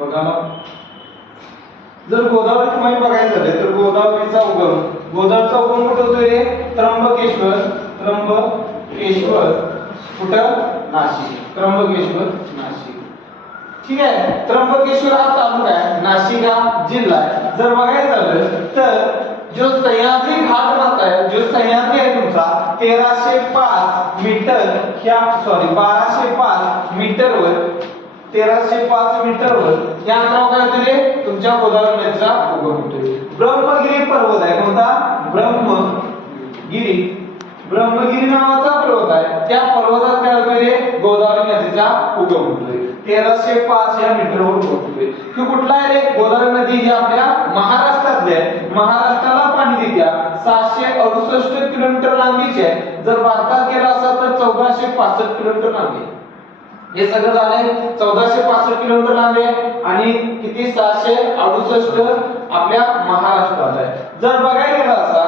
बघा जर गोदावरी तुम्हाला बघायचं झालं तर गोदावरीचा उगम कुठं होतो रे? त्र्यंबकेश्वर कुठं? नाशिक. त्र्यंबकेश्वर नाशिक. ठीक आहे. त्र्यंबकेश्वर हा तालुका आहे, नाशिक हा जिल्हा आहे. जर बघायचं झालं तर जो सह्याद्री घाट मार्ग आहे, जो सह्याद्री आहे तुमचा 1305 मीटर ह्या 1205 मीटरवर 1305 मीटरवर या अंतरावर काय होते रे? तुमच्या गोदावरी नदीचा उगम होतोय. ब्रह्मगिरी पर्वत आहे. कोणता? ब्रह्मगिरी नावाचा पर्वत आहे. त्या पर्वतात काय होतोय रे? गोदावरी नदीचा उगम होतोय. 1305 या मीटरवर होतोय. ही कुठला आहे रे? गोदावरी नदी ही आपल्या महाराष्ट्रातली आहे. महाराष्ट्राला पाणी देत्या 768 किलोमीटर लांबीची आहे. जर भारतात गेला असता तर 1465 किलोमीटर लांबी आहे. हे सगळं झालंय 1465 किलोमीटर लांब आहे आणि किती 768 आपल्या महाराष्ट्रात आहे. जर बघायला गेला असा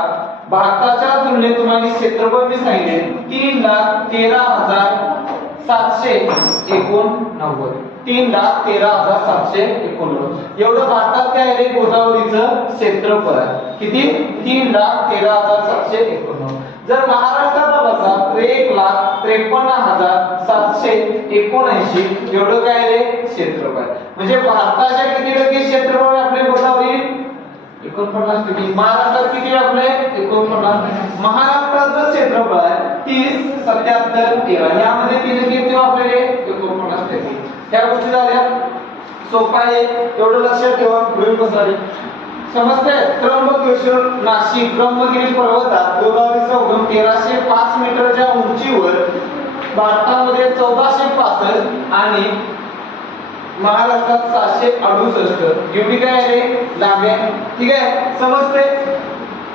भारताच्या तुलनेत तुम्हाला क्षेत्रफळ मी सांगितले 3,13,789 3,13,789 एवढं भारतात काय रे? गोदावरीचं क्षेत्रफळ आहे. किती? 3,13,789. जर महाराष्ट्रात बघा तर 1,53,779 एवढं काय रे? क्षेत्रफळ. म्हणजे भारताच्या किती टक्के क्षेत्रफळ आपले गोदावरी? 49%. महाराष्ट्रात किती आपले? 49%. महाराष्ट्राचं क्षेत्रफळ आहे 30,77,13. यामध्ये 3 किती आपले? 49%. त्या गोष्टी झाल्या सोपा आहे, एवढं लक्षात ठेवा. पुढे बसाले समजते. त्र्यंबकेश्वर नाशिक ब्रह्मगिरी पर्वतात गोदावरीचा उगम 1305 मीटरच्या उंचीवर भारतामध्ये 1465 आणि महाराष्ट्रात 768 एवढी काय आहे रे? लांबी आहे. ठीक आहे. समजते.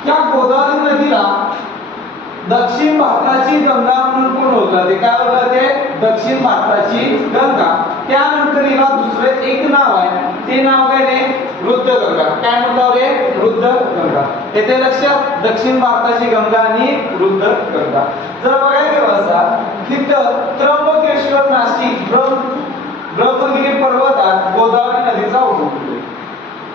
या गोदावरी नदीला दक्षिण भारताची गंगा म्हणून पण ओळखलं ते. काय ओळखलं ते? दक्षिण भारताची गंगा. त्यानंतर हिला दुसरं एक नाव आहे, ते नाव काय रे? रुद्रगंगा. काय म्हणतात रे? रुद्रगंगा. येथे लक्षात दक्षिण भारताची गंगा आणि रुद्रगंगा. जर बघायला गेलं असा तिथं त्र्यंबकेश्वर नाशिक ब्रह्मगिरी पर्वतात गोदावरी नदीचा उगम होतो.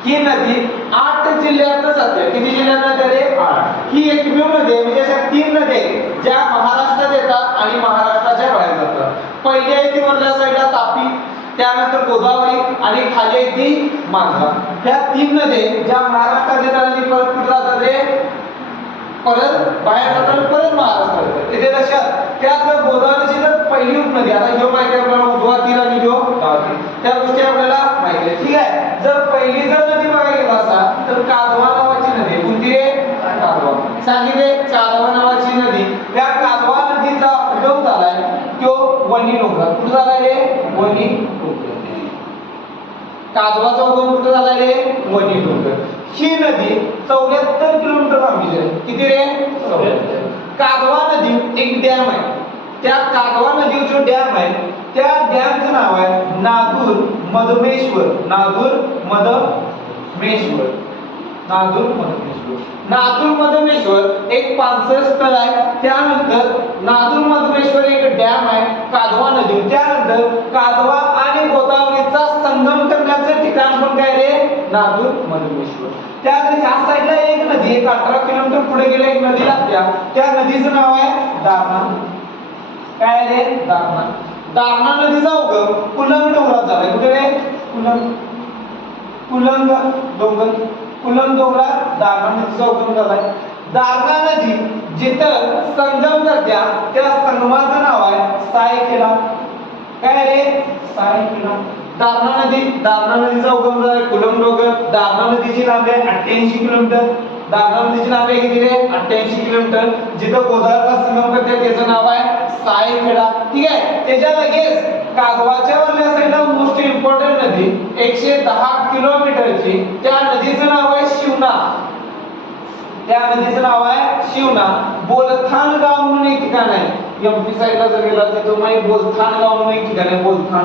ही नदी 8 जिल्ह्यातून जाते. किती जिल्ह्यात जाते रे? 8. ही एकमेव नदी आहे म्हणजे अशा 3 नद्या ज्या महाराष्ट्रात येतात आणि महाराष्ट्राच्या बाहेर जातात. पहिली आहे ती वरल्या साईडला तापी, त्यानंतर गोदावरी आणि खाली आहे ती मांजरा. ह्या 3 नद्या ज्या महाराष्ट्रात येतात आणि परत कुठे जातात रे? परत बाहेर जातात, परत महाराष्ट्रात येतात. इथे लक्षात. त्यात गोदावरीची जर पहिली उपनदी, आता ह्यो माहिती आहे आपल्याला उजवा तीर आणि ह्यो डावा तीर, त्या गोष्टी आपल्याला माहिती आहे. ठीक आहे. जर पहिली जर नदी बघायला गेला असा तर कादवा नावाची नदी. कोणती रे? कादवा. सांगितले कादवा नावाची नदी. त्या कादवा नदीचा उगम झालाय तो वणी डोंगरात. कुठे झालाय रे? वणी डोंगर. कादवाचा उगम कुठे झालाय रे? वणी डोंगर. ही नदी 74 किलोमीटर लांबीची आहे. किती रे? 74. कादवा नदी एक डॅम आहे. त्या कादवा नदीवर जो डॅम आहे त्या डॅमचं नाव आहे नादूर मधमेश्वर. नादूर मधमेश्वर एक पाणथळ स्थळ आहे. त्यानंतर नादूर मधमेश्वर एक डॅम आहे कादवा नदी. त्यानंतर कादवा आणि गोदावरीचा संगम करण्याचं ठिकाण पण काय रे? नादूर मधमेश्वर. त्यानंतर ह्या साईडला एक नदी एक 18 किलोमीटर पुढे गेले एक नदी लागते. त्या नदीचं नाव आहे दारणा. काय रे? दारणा. दारणा नदीचा उगम कुलंग डोंगरात झालाय. कुठे रे? कुलंग डोंगरात दारणा नदीचा उगम झालाय. दारणा नदी जिथं संगम करत्या त्या संगमाचं नाव आहे सायखेडा. काय रे? सायखेडा. दारणा नदीचा उगम झालाय कुलंग डोंगर. दारणा नदीची लांबी आहे 88 किलोमीटर. दारणा नदीची लांबी आहे किती रे? 88 किलोमीटर. जिथं गोदावरीचा संगम करते त्याचं नाव आहे सायखेडा. ठीक आहे. त्याच्या लगेच कादवाच्या वरल्या साईडला मोस्ट इम्पॉर्टंट नदी 110 किलोमीटरची, त्या नदीचं नाव आहे शिवना. बोलथान गाव म्हणून एक ठिकाण आहे. एमपी साईडला जर गेला तर तुम्ही बोलथान गाव म्हणून एक ठिकाण आहे. बोलथान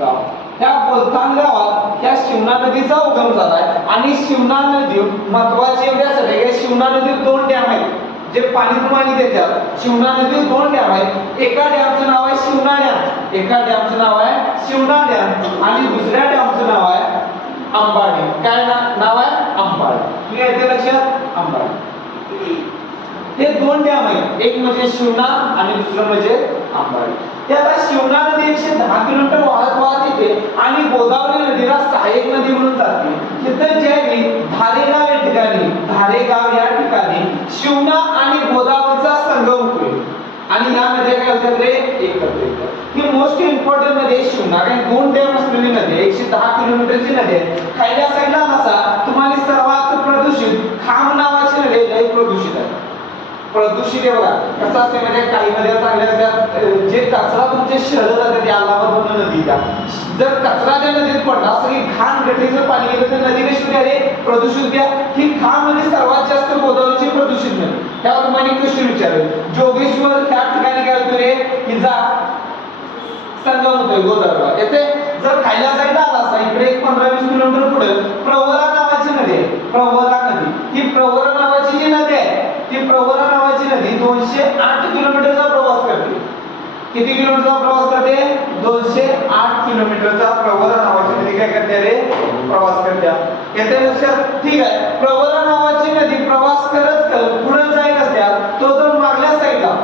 गाव. त्या बोलथान गावात त्या शिवना नदीचा उगम झालाय. आणि शिवना नदी महत्वाची एवढ्यासाठी शिवना नदीत 2 डॅम आहेत जे पाणी तुम्हाला देतात शिवना नदी 2 डॅम आहेत. एका डॅमचं नाव आहे शिवना डॅम, एका डॅमचं नाव आहे शिवना डॅम आणि दुसऱ्या डॅमचं नाव आहे अंबाडी. काय नाव आहे? अंबाडी. ठीक आहे, ते लक्षात अंबाडी. हे 2 डॅम आहेत, एक म्हणजे शिवना आणि दुसरं म्हणजे अंबाडी. त्याला शिवना नदी 110 किलोमीटर वाहत येते आणि गोदावरी नदीला सहाय्यक नदी म्हणून जाते. तिथं ज्यावेळी धारेगाव या ठिकाणी, धारेगाव या ठिकाणी शिवना आणि गोदावरीचा संगम होतोय आणि या नद्या काय होतात रे? एकत्र येतात. ही मोस्ट इम्पॉर्टंट नदी आहे शिवना, कारण 2 डॅम असलेली नदी आहे, 110 किलोमीटरची नदी आहे. खायल्या साईडला असा तुम्हाला सर्वात प्रदूषित खाम नावाची नदी आहे, लय प्रदूषित आहे. प्रदूषित आहे बघा कसं असते म्हणजे काही नद्या चांगल्या असतात, जे कचरा तुमचे शहर जातात अलाहाबाद नदीला, जर कचरा त्या नदीत पडला सगळी घाण गटरीचं पाणी गेलं तर नदी कशी होते? अरे प्रदूषित द्या. ही घाण नदी सर्वात जास्त गोदावरीची प्रदूषित नदी. त्यावर तुम्हाला क्वेश्चन विचारेल, जोगेश्वर त्या ठिकाणी काय होतो रे? हिचा संगम होतोय गोदावरीला. येते जर खायला साईडला आला असा इकडे 15-20 किलोमीटर पुढे प्रवरा नावाची नदी आहे, प्रवरा नदी. ही प्रवरा नावाची जी नदी आहे, ती प्रवरा नावाची नदी 208 किलोमीटरचा प्रवास करते. किती किलोमीटरचा प्रवास करते? 208 किलोमीटरचा प्रवरा नावाची नदी काय करते रे? प्रवास करते. येते लक्षात? ठीक आहे. प्रवरा नावाची नदी प्रवास करत करत पुढे जाईल असत्या तो तर मागल्या साईडला,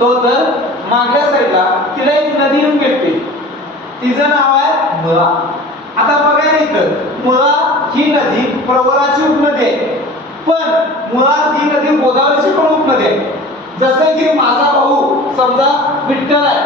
तो तर मागल्या साईडला तिला एक नदी येऊन भेटते, तिचं नाव आहे मुळा. आता बघायला इथं मुळा ही नदी प्रवराची उपनदी आहे, पण मुळा ही नदी गोदावरीची पण उपनदी आहे. जसं की माझा भाऊ समजा विठ्ठल आहे,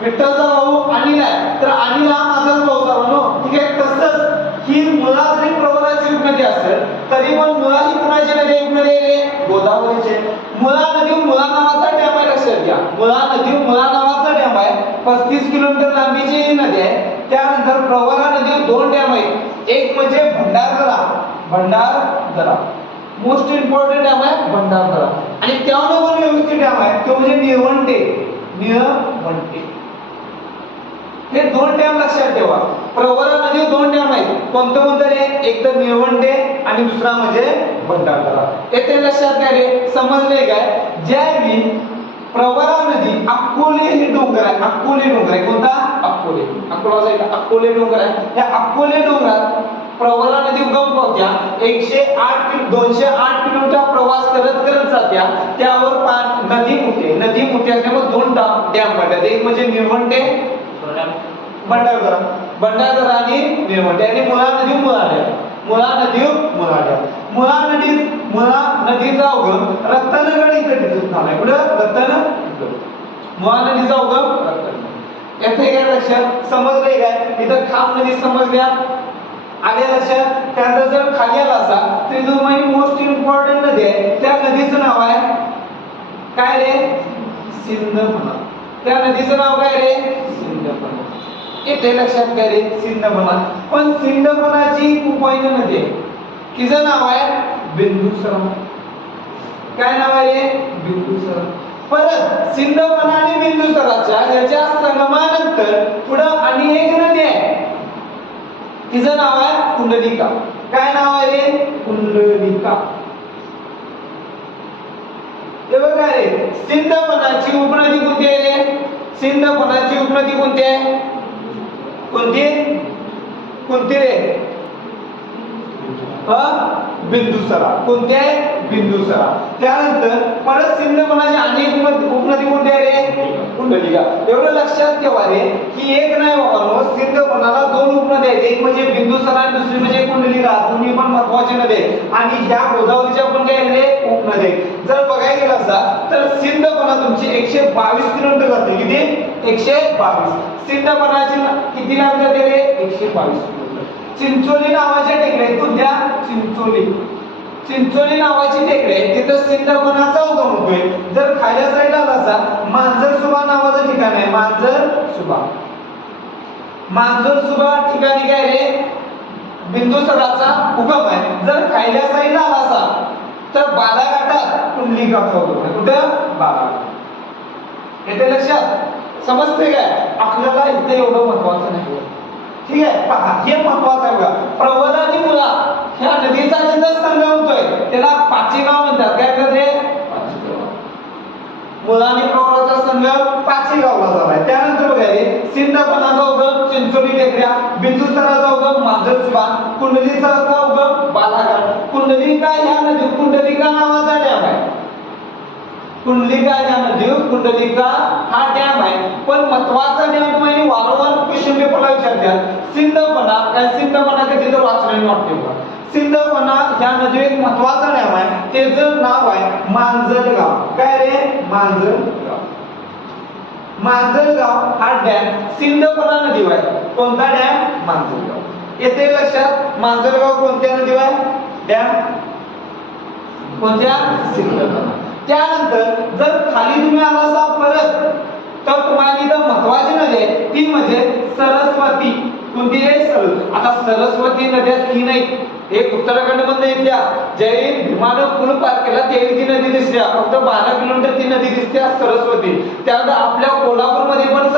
विठ्ठलचा भाऊ अनिल आहे, तर अनिल हा माझाच भाऊ झाला. ठीक आहे, तसंच ही मुळा जरी प्रवराची उपनदी असेल तरी पण मुळा ही कुणाची नदी आहे? उपनदी आहे गोदावरीची. मुळा नदी मुळा नावाचा डॅम आहे, लक्षात घ्या. मुळा नदी मुळा नावाचा डॅम आहे, 35 किलोमीटर लांबीची ही नदी आहे. त्यानंतर प्रवरा नदी 2 डॅम आहेत, एक म्हणजे Bhandardara, Bhandardara most important dam आहे भंडारदरा, आणि त्यावर पण व्यवस्थित डॅम आहे तो म्हणजे निळवंटे, निळवंटे. हे 2 डॅम लक्षात ठेवा. प्रवरा नदी 2 डॅम आहेत, कोणतं कोणतं रे? एक तर निळवंटे आणि दुसरा म्हणजे भंडारदरा. येथे लक्षात घ्या रे, समजले काय? ज्यावेळी प्रवरा नदी अक्कोले हे डोंगर आहे, अक्कोले डोंगर आहे, कोणता? अक्कोले, अकोला साईड अक्कोले डोंगर आहे. त्या अक्कोले डोंगरात प्रवरा नदी उगम पावत्या 208 किलोमीटर प्रवास करत करत जात्या. त्यावर नदी मोठी असल्यामुळे 2 डॅम पडतात, एक म्हणजे निळवंटे, भंडारदरा, भंडारदरा आणि निळवंटे. आणि मुळा नदी मुळा डॅम, मुळा नदी मुळा डॅम. मुळा नदीचा उगम रत्नगड इथे दिसून झालाय. कुठं? रत्नगड. मुळा नदीचा उगम रत्नगड. येथे काय लक्षात? समजले काय? इथं खाम नदी समजल्या आल्या लक्षात. त्यानंतर जर खाली आला असा तर तुम्हाला मोस्ट इम्पॉर्टंट नदी आहे, त्या नदीचं नाव आहे काय रे? सिंधफणा. त्या नदीचं नाव काय रे? सिंधफणा. येथे लक्षात काय रे? सिंधफणा. पण सिंधफणाची उपनदी नदी आहे, तिचं नाव आहे बिंदुसरा. काय नाव आहे रे? बिंदुसरा. परत सिंधफणा आणि बिंदुसराच्या याच्या संगमानंतर पुढे आणि एक नदी आहे, तिचं नाव आहे कुंडलिका. काय नाव आहे रे? कुंडलिका. हे बघा रे, सिंधफणाची उपनदी कोणती आहे रे? सिंधफणाची उपनदी कोणती आहे? कोणती कोणती रे? बिंदुसरा. कोणती आहे? बिंदुसरा. त्यानंतर परत सिंधफणाची अनेक उपनदी कोणती आहे रे? कुंडलिका. एवढं लक्षात ठेवा रे की एक नाही बाबा, सिंधफणाला 2 उपनद्या आहेत, एक म्हणजे बिंदुसरा आणि दुसरी म्हणजे कुंडलिका. दोन्ही पण महत्त्वाची नदी आहेत आणि ह्या गोदावरीच्या पण काय रे? उपनद्या आहेत. जर बघायला गेला असा तर सिंधफणा तुमची 122 किलोमीटर जाते. किती? 122. सिंधफणाची किती लांब जाते रे? 122 किलोमीटर. चिंचोली नावाच्या टेकड्या आहेत, कोणत्या? चिंचोली. चिंचोली नावाची टेकडी आहे, तिथं सिंधफणाचा उगम होतोय. जर खायल्या साईडला आला असा मांजरसुबा नावाचं ठिकाण आहे, मांजरसुबा. मांजरसुबा ठिकाणी काय रे? बिंदुसराचा उगम आहे. जर खायल्या साईडला आला असा तर बालाघाटात कुंडलिकाचा उगम आहे. कुठं? बालाघाट. येते लक्षात? समजते काय? आपल्याला इथे एवढं महत्वाचं नाही. ठीक आहे, पहा हे महत्वाचं आहे बघा. प्रवरा आणि मुळा ह्या नदीचा जिथं संगम होतोय त्याला पाचेगाव म्हणतात. काय म्हणतात रे? मुळा आणि प्रवराचा संगम पाचेगावला झालाय. त्यानंतर बघा रे सिंदफणाचा उगम चिंचोली टेकड्या, बिंदुसराचा उगम मांजरसुबा, कुंडलिकाचा उगम बालाघाट. कुंडलिका ह्या नदी कुंडलिका नावाचा डॅम आहे. कुंडलिका ह्या नदी कुंडलिका हा डॅम आहे. पण महत्वाचा डॅम म्हणजे वारंवार क्वेश्चन पेपरला विचारतात सिंदफणा काय सिंदफणा कधी तर वाचण्याने वाटते बघा. सिंदफणा ह्या नदी एक महत्वाचा डॅम आहे. त्याचं नाव आहे मांजरगाव. काय रे मांजरगाव. मांजरगाव हा डॅम सिंदफणा नदीवर आहे. कोणता डॅम मांजरगाव. येते लक्षात मांजरगाव कोणत्या नदीवर आहे डॅम कोणत्या सिंदफणा. त्यानंतर जर खाली तुम्ही आलासा परत तर तुम्हाला इथं महत्वाची नदी आहे ती म्हणजे सरस्वती. कोणती आहे सरस्वती. आता सरस्वती नद्या ही नाही एक उत्तराखंड मध्ये येत्या ज्यावेळी भीमानं पूल पार केला त्यावेळी ती नदी दिसल्या फक्त 12 किलोमीटर ती नदी दिसते सरस्वती. त्यानंतर आपल्या कोल्हापूर मध्ये पण